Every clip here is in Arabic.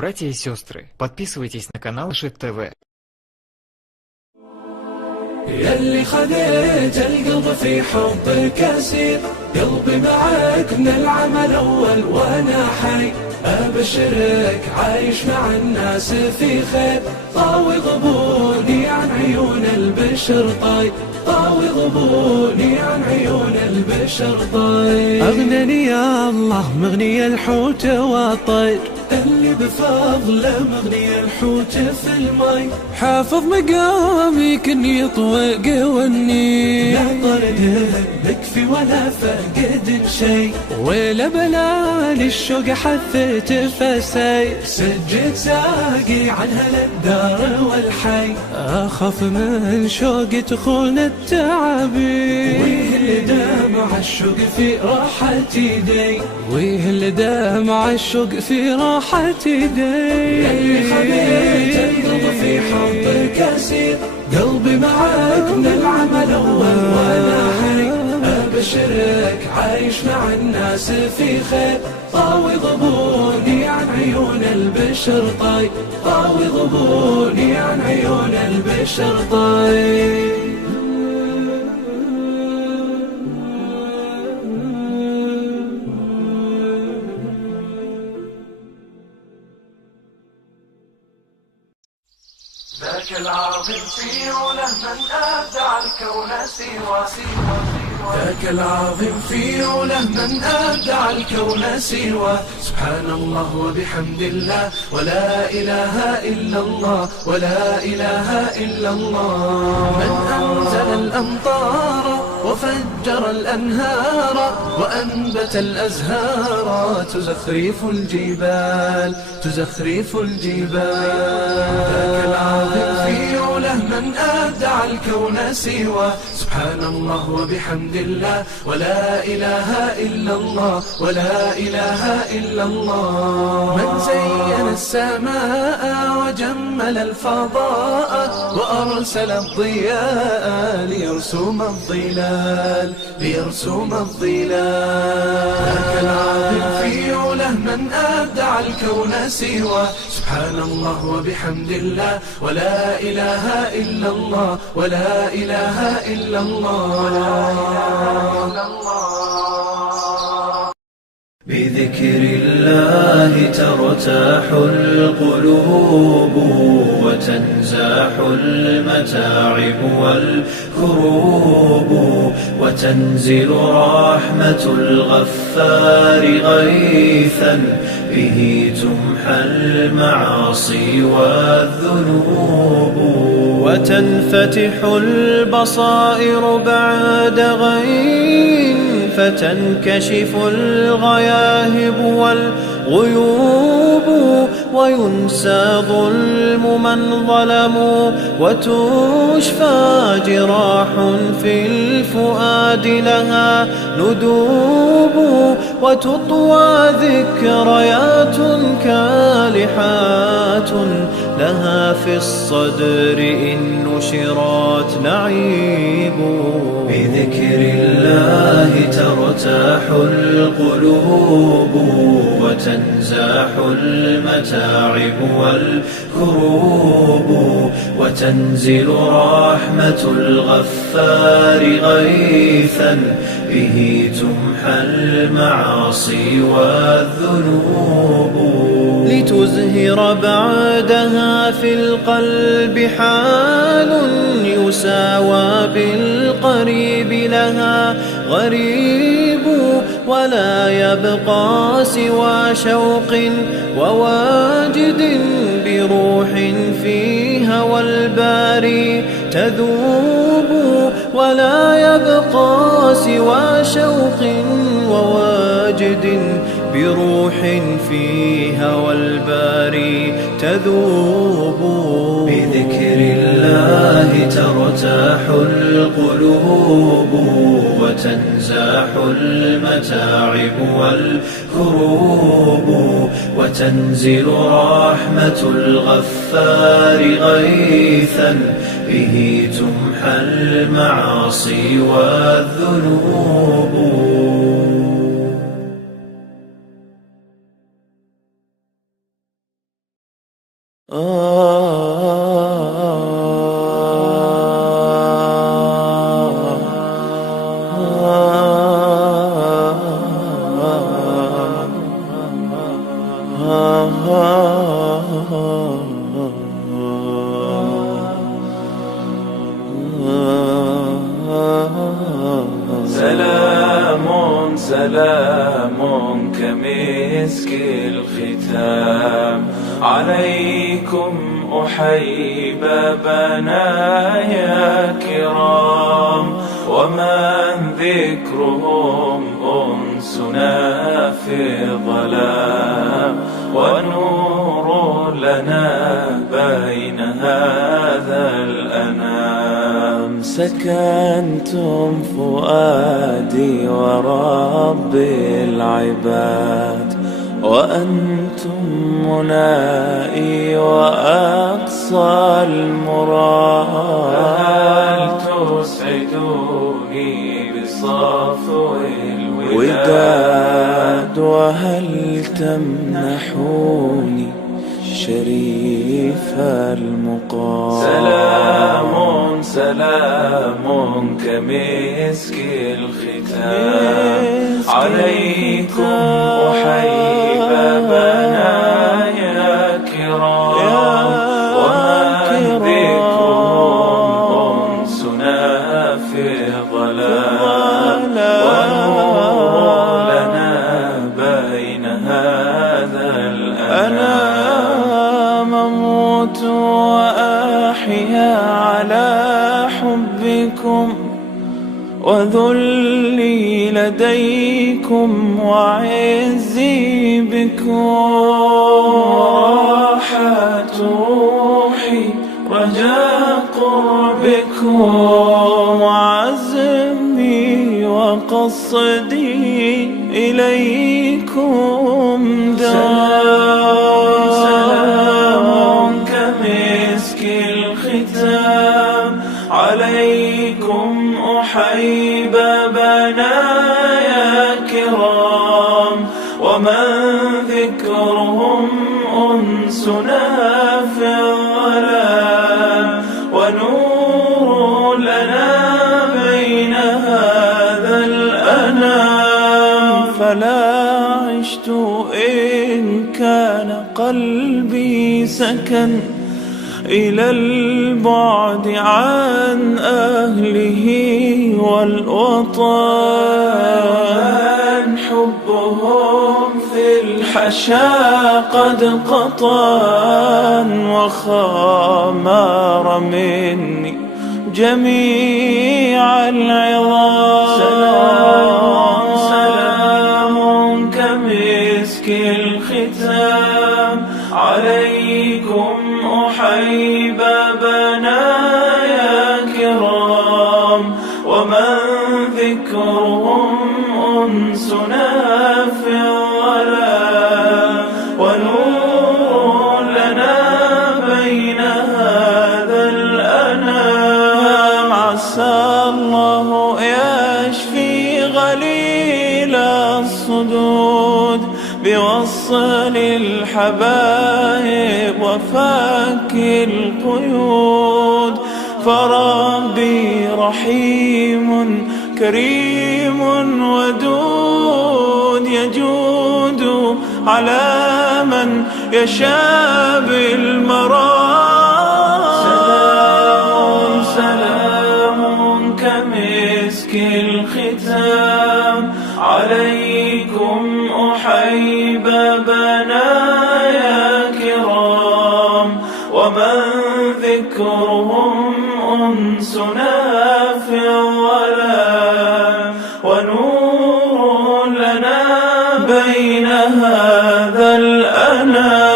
Братья и сестры, подписывайтесь на канал Жит ТВ. ياللي خذيت القلب في حبك أسير، قلبي معك من العمل أول وأنا حي، أبشرك عايش مع الناس في خير، طاوي غبوني عن عيون البشر طيب، طاوي غبوني عن عيون البشر طيب. أغنني يا الله مغني الحوت والطير، اللي بفضله مغني الحوت في المي، حافظ مقامي كن يطوق والني، لا طرده نكفي ولا فقد شي، ولا بلال الشوق حثت فسي، سجد ساقي عن هالدار والحي، أخاف من شوق تخون التعابين، ويه اللي دمع الشوق في راحة يدي، ويه اللي دمع الشوق في راحة يدي. اللي خبيت القلب في حبك أسير، قلبي معك من العمل أول وأنا حي، أبشرك عايش مع الناس في خير، طاوي غبوني عن عيون البشر طيب، طاوي غبوني عن عيون البشر طيب. ذاك العظيم في عله من أبدع الكون سوى، ذاك العظيم في عله من أبدع الكون سوى، سبحان الله وبحمد الله ولا إله إلا الله، ولا إله إلا الله. من أنزل الأمطار وفجر الأنهار وأنبت الأزهار، تزخرف الجبال تزخرف الجبال. ذاك العظيم في عله من أبدع الكون سوى، سبحان الله وبحمد الله ولا إله إلا الله، ولا إله إلا الله. من زين السماء وجمل الفضاء وأرسل الضياء ليرسم الظلال ليرسم الظلال. ذاك العظيم في عله من أبدع الكون سوى، سبحان الله وبحمد الله ولا إله إلا الله، ولا إله إلا الله. بذكر الله ترتاح القلوب وتنزاح المتاعب والكروب، وتنزل رحمة الغفار غيثا به تمحى المعاصي والذنوب، وتنفتح البصائر بعد غين فتنكشف الغياهب والغيوب، وينسى ظلم من ظلموا وتشفى جراح في الفؤاد لها ندوب، وتطوى ذكريات كالحات لها في الصدر إن نشرت نعيب. بذكر الله ترتاح القلوب وتنزاح المتاعب والكروب، وتنزل رحمة الغفار غيثا به تمحى المعاصي والذنوب، لتزهر بعدها في القلب حال يساوى بالقريب لها غريب، ولا يبقى سوى شوق وواجد بروح في هوى الباري تذوب، ولا يبقى سوى شوق وواجد بروح في هوى الباري تذوب. بذكر الله ترتاح القلوب وتنزاح المتاعب والكروب، وتنزل رحمة الغفار غيثا به تمحى المعاصي والذنوب. سلام كمسك الختام عليكم أحيي بنايا كرام ومن ذكرهم أنسنا في الظلام ونور لنا بين هذا الأنام سكنتم فؤادي ورب العباد وأنتم منائي وأقصى المراد هل تسعدوني بصفو الوداد وهل تمنحوني شريف المقام سلام كمسك الختام عليكم أحيي بنايا كرام ومن ذكرهم أنسنا في الظلام ونور لنا بين هذا الأنام أموت وأحيا على حبكم وذلي لديكم وعزي بكم راحت روحي رجاء قربكم وعزمي وقصدي إليكم سلام كمسك الختام عليكم أحيي بنايا كرام ومن ذكرهم أنسنا في الظلام ونور لنا بين هذا الأنام فلا عشت إن كان قلبي سكن إلى البعد عن أهله والوطن حبهم في الحشا قد قطن وخمار مني جميع العظام سلام كمسك الختام عليكم أحيي بنايا كرام ومن ذكرهم أنسنا في الظلام ونور لنا بين هذا الأنام عسى الله يشفي غليل الصدود بوصل الحبائب وفك القيود فربي رحيم كريم ودود يجود على من يشاء بالمرام سلام كمسك الختام عليكم أحيي بنايا كرام ومن ذكرهم أنسنا في الظلام ونور لنا بين هذا الأنام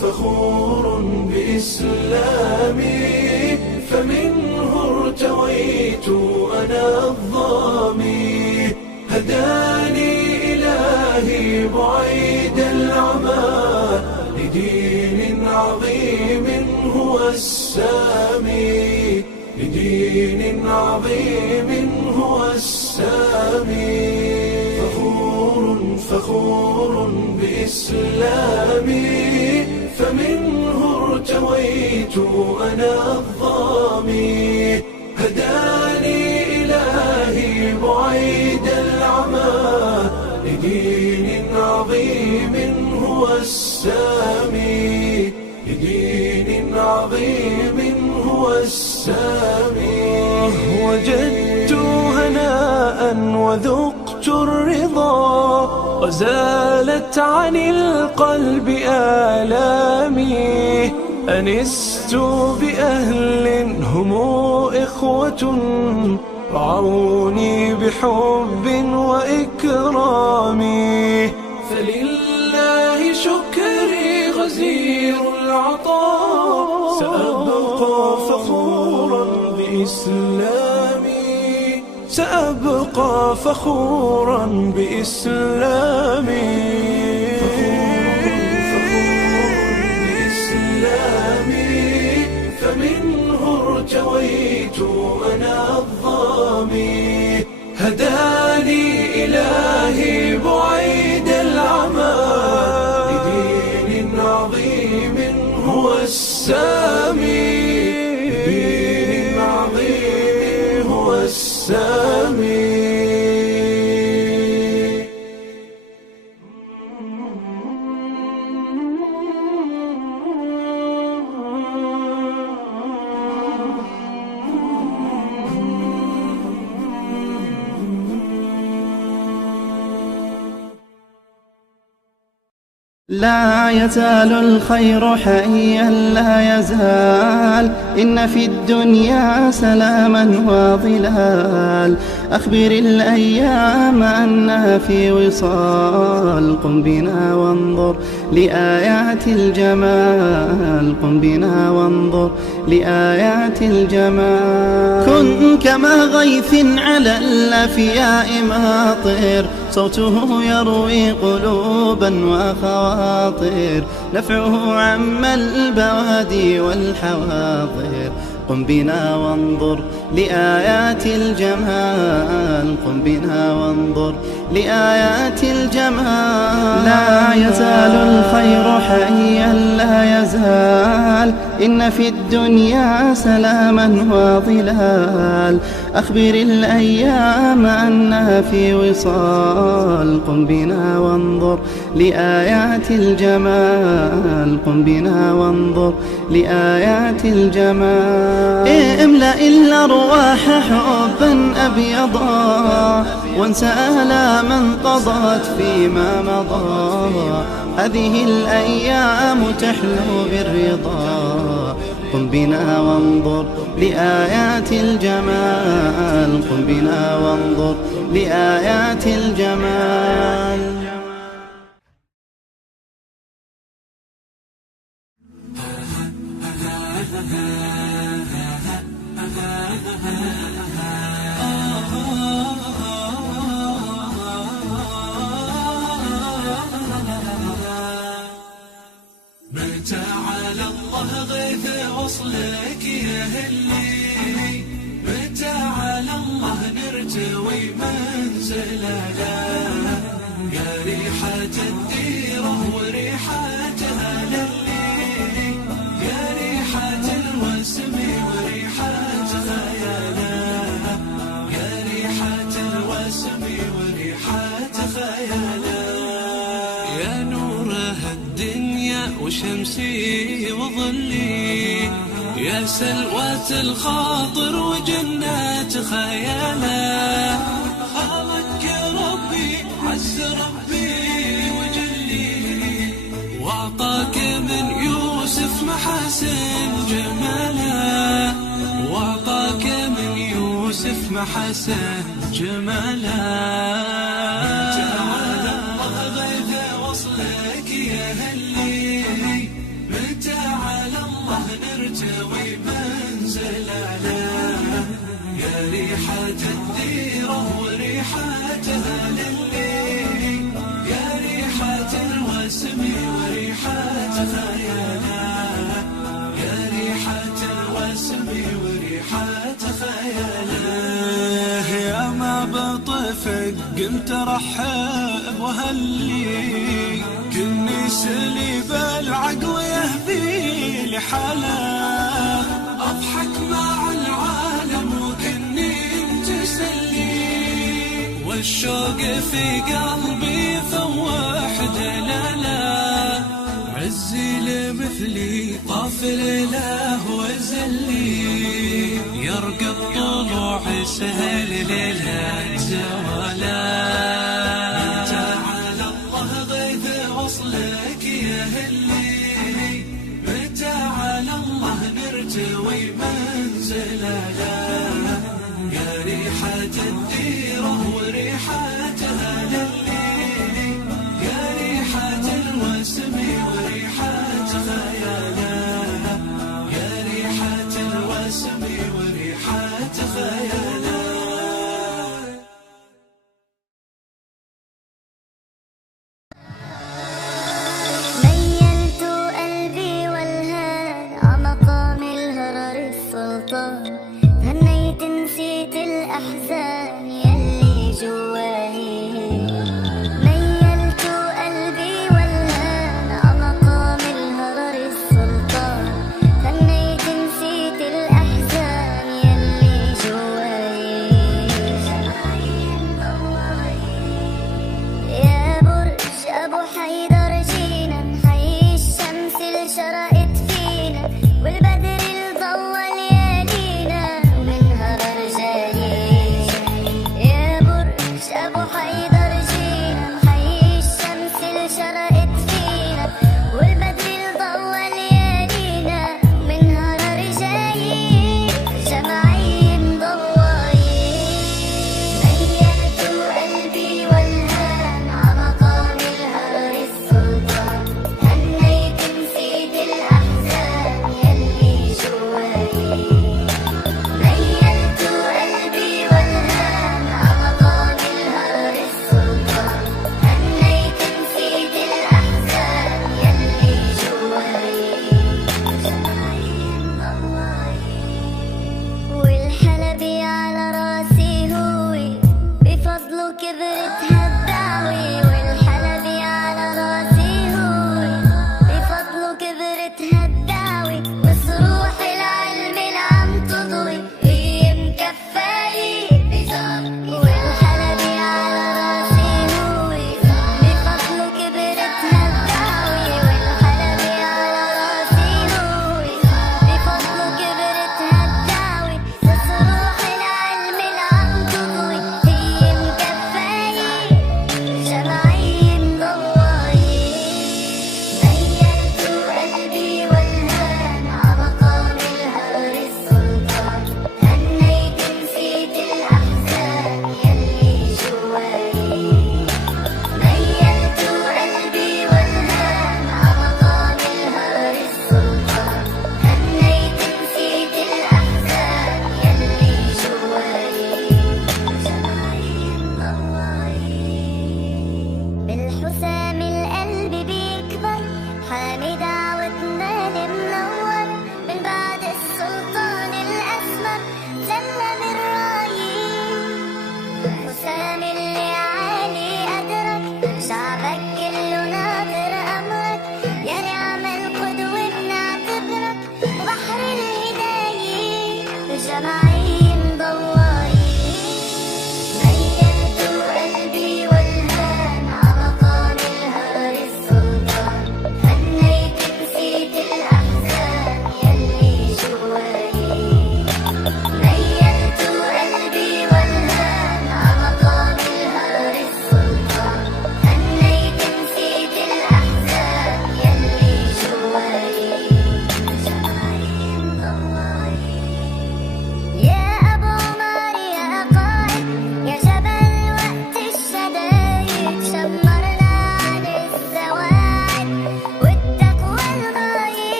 فخور بإسلامي فمنه ارتويت أنا الظامي هداني إلهي بعيد العمى لدين عظيم هو السامي لدين عظيم هو السامي فخور بإسلامي فمنه ارتويت أنا الظامي هداني إلهي بعيد العمى لدين عظيم هو السامي لدين عظيم هو السامي وجدت هناء وذقت الرضا وزالت عن القلب آلامي أنست بأهل هم إخوة رعوني بحب وإكرام فلله شكري غزير العطاء سأبقى فخورا بإسلامي سأبقى فخورا بإسلامي فمنه ارتويت أنا الظامي هداني إلهي بعيد العمى لدين عظيم هو السامي لدين عظيم هو السامي لا يزال الخير حيا لا يزال إن في الدنيا سلاما وظلال أخبر الأيام أنها في وصال قم بنا وانظر لآيات الجمال قم بنا وانظر لآيات الجمال كن كما غيث على الأفياء ماطر صوته يروي قلوبا وخواطر نفعه عم البوادي والحواضر قم بنا وانظر لآيات الجمال قم بنا وانظر لآيات الجمال لا يزال الخير حيا لا يزال إن في الدنيا سلاما وظلال أخبر الأيام أنها في وصال قم بنا وانظر لآيات الجمال قم بنا وانظر لآيات الجمال املأ الأرواح حبا أبيضا وانسى آلاما قضت فيما مضى هذه الأيام تحلو بالرضا قم بنا وانظر لآيات الجمال قم بنا وانظر لآيات الجمال متى على الله غيث وصلك يهلي متى على الله نرتوي منزلنا يا ريحة الديرة وريحتها للي يا ريحة الوسم وريحتها يا ريحة الوسم وريحتها يا نورها الدنيا وشمسي وظلي يا سلوة الخاطر وجنات خياله خالق ربي عز ربي وجلي واعطاك من يوسف محاسن جماله واعطاك من يوسف محاسن جماله تعالى الله غيث وصلك يا هلي خياله يا ريحة الوسم وريحة خياله. يا ما بطفق قمت رحب وهلي كني سليب العقل يهبي لحاله. أضحك مع العالم وكني متسلي والشوق في قلبي فوح دلاله. عزي لمثلي طاف ليله وزلي يرقب طلوع سهل ليله زواله. تعالى الله غيث وصلك يهلي متى على الله نرتوي منزلنا. يا ريحة الديرة وريحتها للي يا ريحة الوسم وريحة خياله يا ريحة الوسم وريحة خياله. ميلت قلبي والهان عمقام الهرر السلطان. هنيت نسيت الأحزان يلي جواي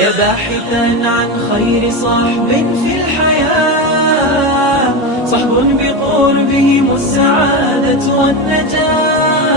يا باحثا عن خير صحب في الحياة، صحب بقربهم السعادة والنجاة.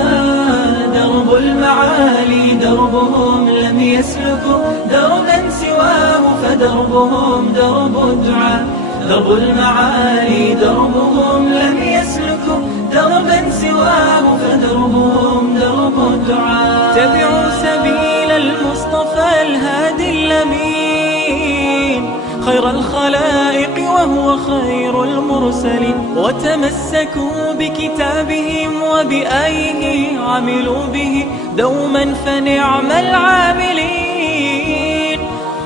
درب المعالي دربهم لم يسلكوا دربا سواه فدربهم درب الدعاء. درب المعالي دربهم لم يسلكوا دربا سواه فدربهم درب الدعاء. تبعوا سبيل المصطفى الهادي الأمين خير الخلائق وهو خير المرسلين، وتمسكوا بكتابهم وبآيه عملوا به دوما فنعم العاملين.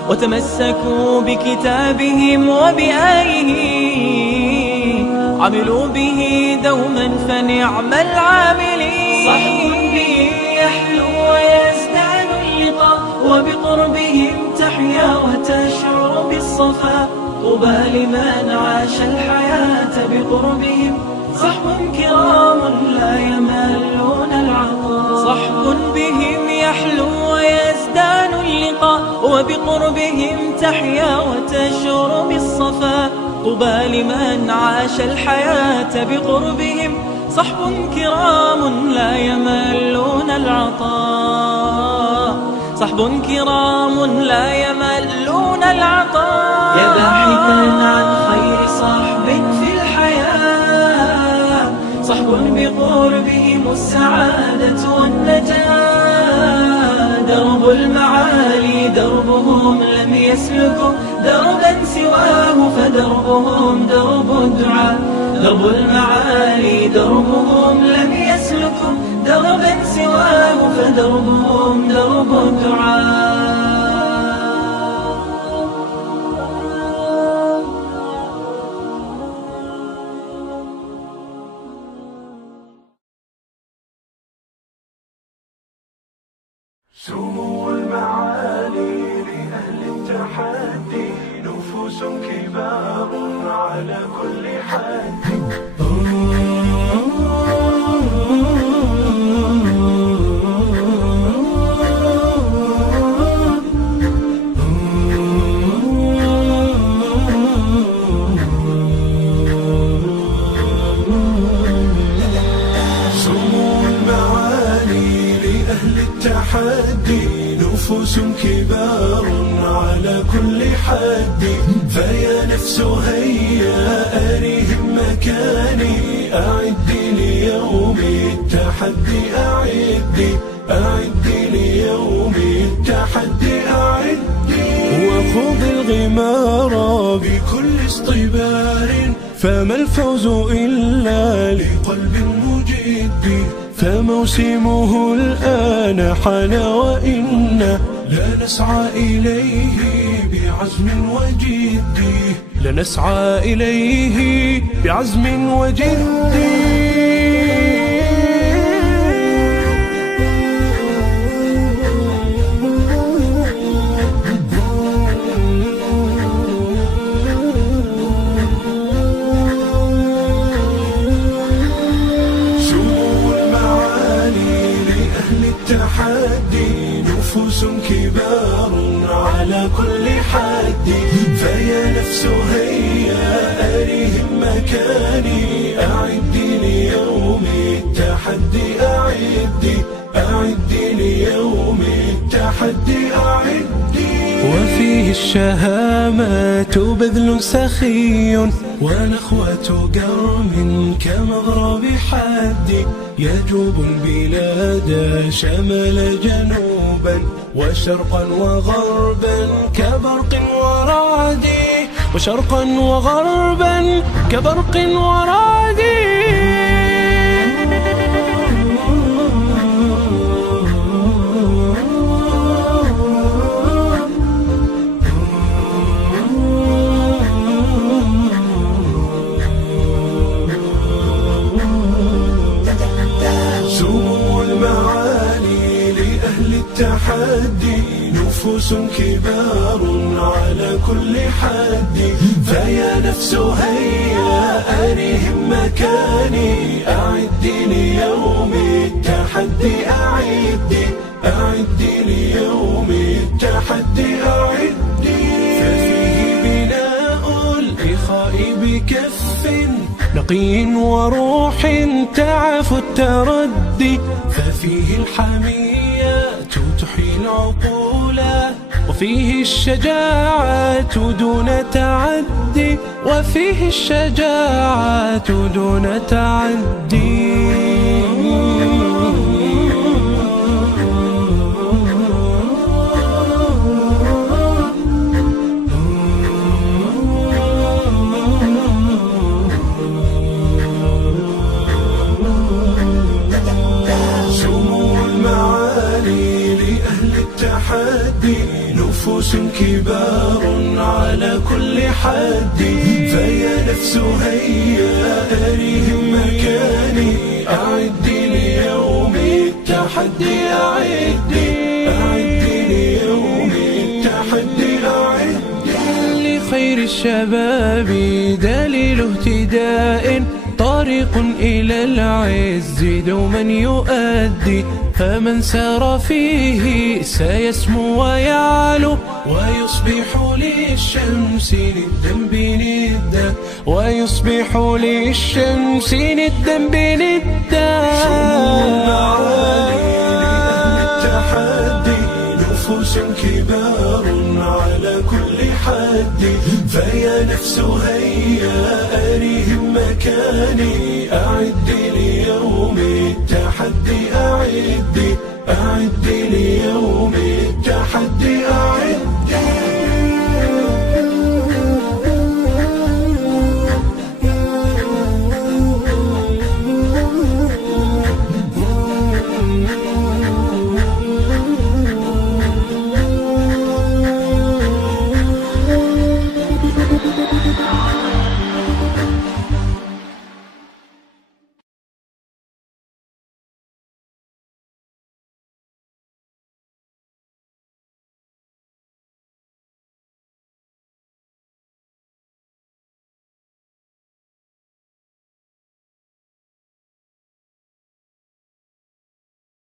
وتمسكوا بكتابهم وبآيه عملوا به دوما فنعم العاملين. صحب به يحلو ويزداد اللقاء، وبقربهم تحيا وتشعر بالصفاء. طوبى لمن عاش الحياة بقربهم، صحب كرام لا يملون العطاء. صحب بهم يحلو ويزدان اللقاء، وبقربهم تحيا وتشعر بالصفاء. طوبى لمن عاش الحياة بقربهم، صحب كرام لا يملون العطاء. صحب كرام لا يملون العطاء. يا باحثا عن خير صحب في الحياة، صحب بقربهم السعادة والنجاة. درب المعالي دربهم لم يسلكوا دربا سواه فدربهم درب الدعاء. درب المعالي دربهم لم يسلكوا دربا سواه فدربهم درب الدعاء. سمو المعالي لأهل التحدي، نفوس كبار على كل حد. نفوس كبار على كل حد. فيا نفس هيا أريهم مكاني، أعدي ليوم التحدي أعدي ليوم التحدي أعدي. وخوض الغمار بكل اصطبار، فما الفوز إلا لقلب مجد. فموسمه الآن حان، وإنا لا نسعى إليه بعزم وجد. لنسعى إليه بعزم وجد. نفوس كبار على كل حد. فيا نفس هيا أريهم مكاني، أعدي ليوم التحدي أعدي ليوم التحدي أعدي. وفيه الشهامات بذل سخي، ونخوة قرم كمضرب حد. يجوب البلاد شمال جنوبا وشرقا وغربا كبرق ورعد. وشرقا وغربا كبرق ورعد. التحدي نفوس كبار على كل حد. فيا نفس هيا أريهم مكاني، أعدي ليوم التحدي أعدي ليوم التحدي أعدي. ففيه بناء الإخاء بكف نقي وروح تعف التردي. ففيه الحميات تحيي العقول وفيه الشجاعة دون تعدي. وفيه الشجاعة دون تعدي. نفوس كبار على كل حد. فيا نفس هيا أريهم مكاني. أعدي ليوم التحدي أعدي. أعدي ليوم التحدي أعدي. لخير الشباب دليل اهتداء طريق إلى العز دوما يؤدي. فمن سار فيه سيسمو ويعلو ويصبح للشمس ندا بندا. ويصبح للشمس ندا بندا. نفوس كبار على كل حد. فيا نفس هيا أريهم مكاني. أعدي ليوم التحدي أعدي. أعدي ليوم